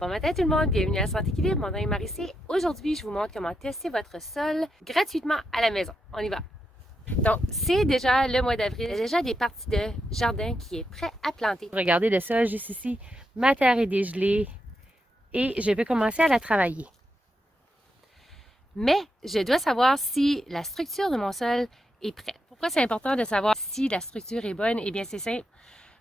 Bon matin tout le monde, bienvenue à Santé Équilibre, mon nom est Marissé. Aujourd'hui, je vous montre comment tester votre sol gratuitement à la maison. On y va! Donc, c'est déjà le mois d'avril, il y a déjà des parties de jardin qui est prêt à planter. Regardez le sol juste ici, ma terre est dégelée et je peux commencer à la travailler. Mais je dois savoir si la structure de mon sol est prête. Pourquoi c'est important de savoir si la structure est bonne? Eh bien, c'est simple.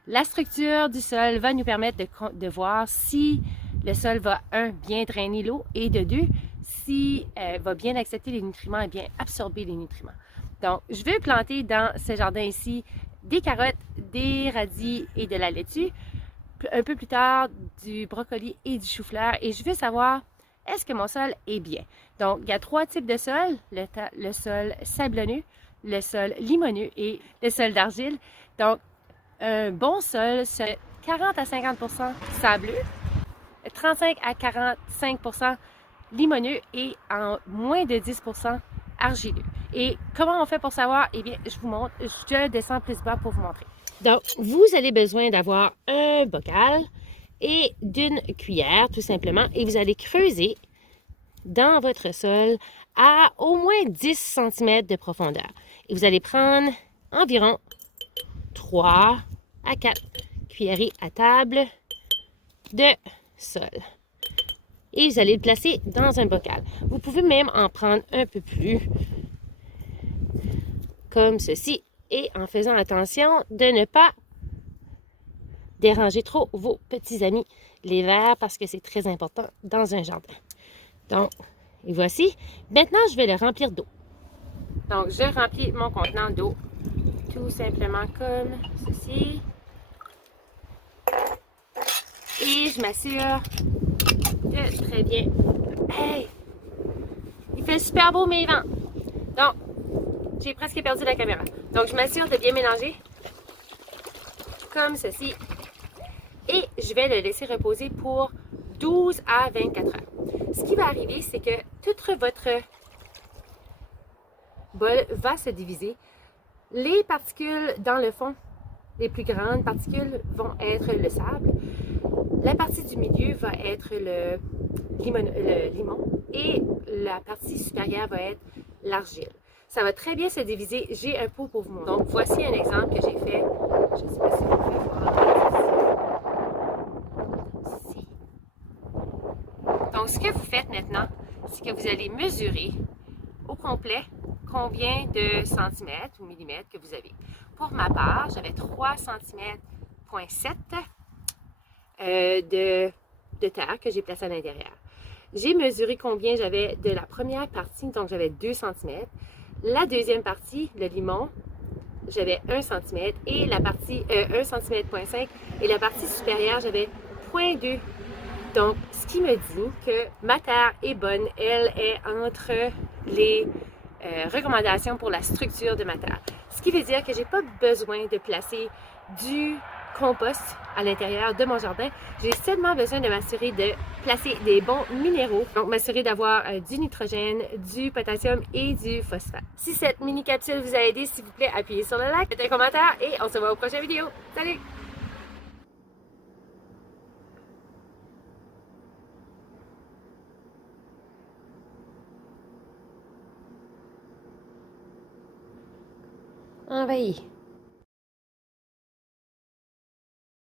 La structure du sol va nous permettre de voir si le sol va, bien drainer l'eau et de deux, si va bien accepter les nutriments et bien absorber les nutriments. Donc, je vais planter dans ce jardin ici des carottes, des radis et de la laitue. Un peu plus tard, du brocoli et du chou-fleur. Et je veux savoir, est-ce que mon sol est bien? Donc, il y a trois types de sol. Le sol sablonneux, le sol limoneux et le sol d'argile. Donc, un bon sol, c'est 40 à 50% sableux, 35 à 45% limoneux et en moins de 10% argileux. Et comment on fait pour savoir? Eh bien, je vous montre, je descends plus bas pour vous montrer. Donc, vous allez besoin d'avoir un bocal et d'une cuillère, tout simplement, et vous allez creuser dans votre sol à au moins 10 cm de profondeur. Et vous allez prendre environ 3 à 4 cuillerées à table de sol. Et vous allez le placer dans un bocal. Vous pouvez même en prendre un peu plus, comme ceci, et en faisant attention de ne pas déranger trop vos petits amis, les vers, parce que c'est très important dans un jardin. Donc, et voici. Maintenant, je vais le remplir d'eau. Donc, je remplis mon contenant d'eau, tout simplement comme ceci. Et je m'assure de très bien. Hey! Il fait super beau mes vents. Donc, j'ai presque perdu la caméra. Donc, je m'assure de bien mélanger comme ceci. Et je vais le laisser reposer pour 12 à 24 heures. Ce qui va arriver, c'est que tout votre bol va se diviser. Les particules dans le fond, les plus grandes particules vont être le sable. La partie du milieu va être le limon et la partie supérieure va être l'argile. Ça va très bien se diviser. J'ai un pot pour vous montrer. Donc, voici un exemple que j'ai fait. Je ne sais pas si vous pouvez voir ici. Donc, ce que vous faites maintenant, c'est que vous allez mesurer au complet combien de centimètres ou millimètres que vous avez. Pour ma part, j'avais 3 cm,7 de terre que j'ai placé à l'intérieur. J'ai mesuré combien j'avais de la première partie, donc j'avais 2 cm. La deuxième partie, le limon, j'avais 1 cm et la partie 1 cm,5 cm et la partie supérieure, j'avais 0,2. Donc, ce qui me dit que ma terre est bonne, elle est entre les recommandations pour la structure de ma terre. Ce qui veut dire que j'ai pas besoin de placer du compost à l'intérieur de mon jardin. J'ai seulement besoin de m'assurer de placer des bons minéraux. Donc, m'assurer d'avoir du nitrogène, du potassium et du phosphate. Si cette mini capsule vous a aidé, s'il vous plaît, appuyez sur le like, mettez un commentaire et on se voit aux prochaines vidéos. Salut! Envahi.